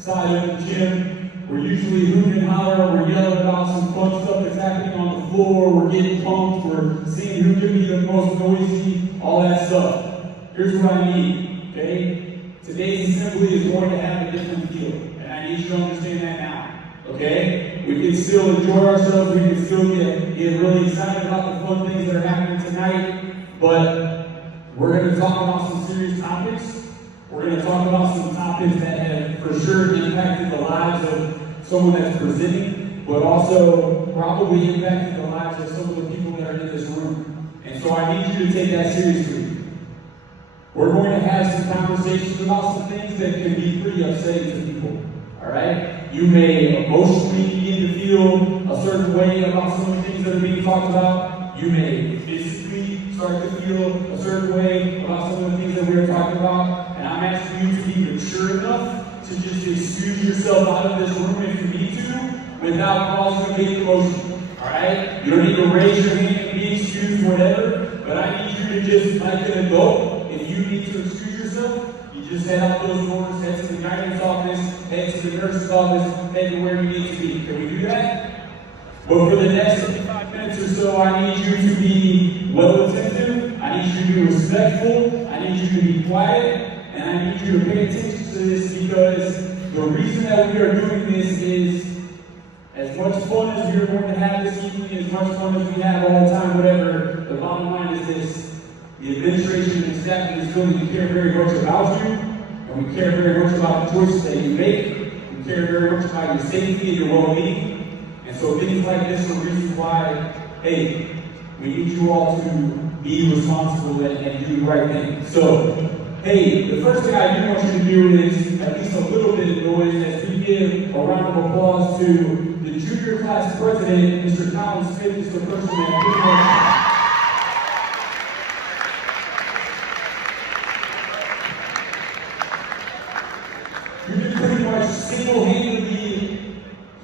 side of the gym. We're usually hooting and hollering, we're yelling about some fun stuff that's happening on the floor, we're getting pumped, we're seeing who can be the most noisy, all that stuff. Here's what I need, okay? Today's assembly is going to have a different feel, and I need you to understand that now, okay? We can still enjoy ourselves, we can still get really excited about the fun things that are happening tonight, but we're going to talk about some serious topics. We're going to talk about some topics that have for sure impacted the lives of someone that's presenting, but also probably impacted the lives of some of the people that are in this room. And so I need you to take that seriously. We're going to have some conversations about some things that can be pretty upsetting to people. All right? You may emotionally begin to feel a certain way about some of the things that are being talked about. You may physically start to feel a certain way about some of the things that we're talking about. And I'm asking you to be mature enough to just excuse yourself out of this room if you need to without causing a big commotion. All right? You don't need to raise your hand and be excused, whatever. But I need you to just, like an adult, if you need to excuse yourself, you just head out those doors, head to the guidance office, head to the nurse's office, head to where you need to be. Can we do that? But for the next 55 minutes or so, I need you to be well attentive. I need you to be respectful. I need you to be quiet. And I need you to pay attention to this because the reason that we are doing this is as much fun as we are going to have this evening, as much fun as we have all the time, whatever, the bottom line is this. The administration and staff in this building care very much about you, and we care very much about the choices that you make. We care very much about your safety and your well-being. And so things like this are reasons why, hey, we need you all to be responsible and do the right thing. So, hey, the first thing I do want you to do is at least a little bit of noise as we give a round of applause to the junior class president, Mr. Colin Smith, is the person that pretty much single-handedly,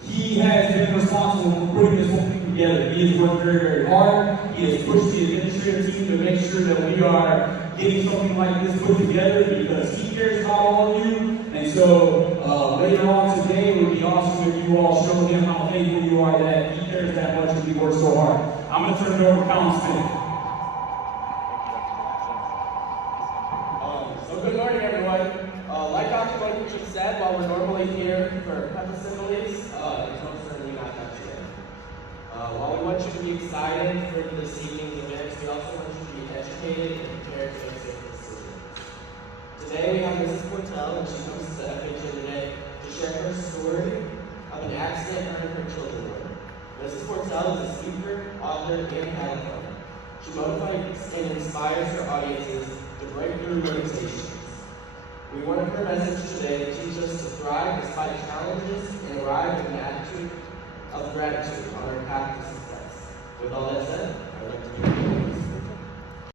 he has been responsible for putting this whole thing together. He has worked very, very hard. He has pushed the administrative team to make sure that we are getting something like this put together because he cares about all of you. And so later on today, it would be awesome if you all show him how thankful you are that he cares that much and he works so hard. I'm going to turn it over to Colin Smith. So good morning, everyone. Like Dr. White just said, while we're normally here for pep assemblies, it's most certainly not that today. While we want you to be excited for this evening's events, we also want you to be educated and prepared to make safe decisions. Today we have Mrs. Portell, and she comes to FHA today to share her story of an accident her and her children were. Mrs. Portell is a speaker, author, and handler. She motivates and inspires her audiences to break through limitations. We wanted her message today to teach us to thrive despite challenges and arrive with an attitude of gratitude on our path to success. With all that said, I'd like to begin.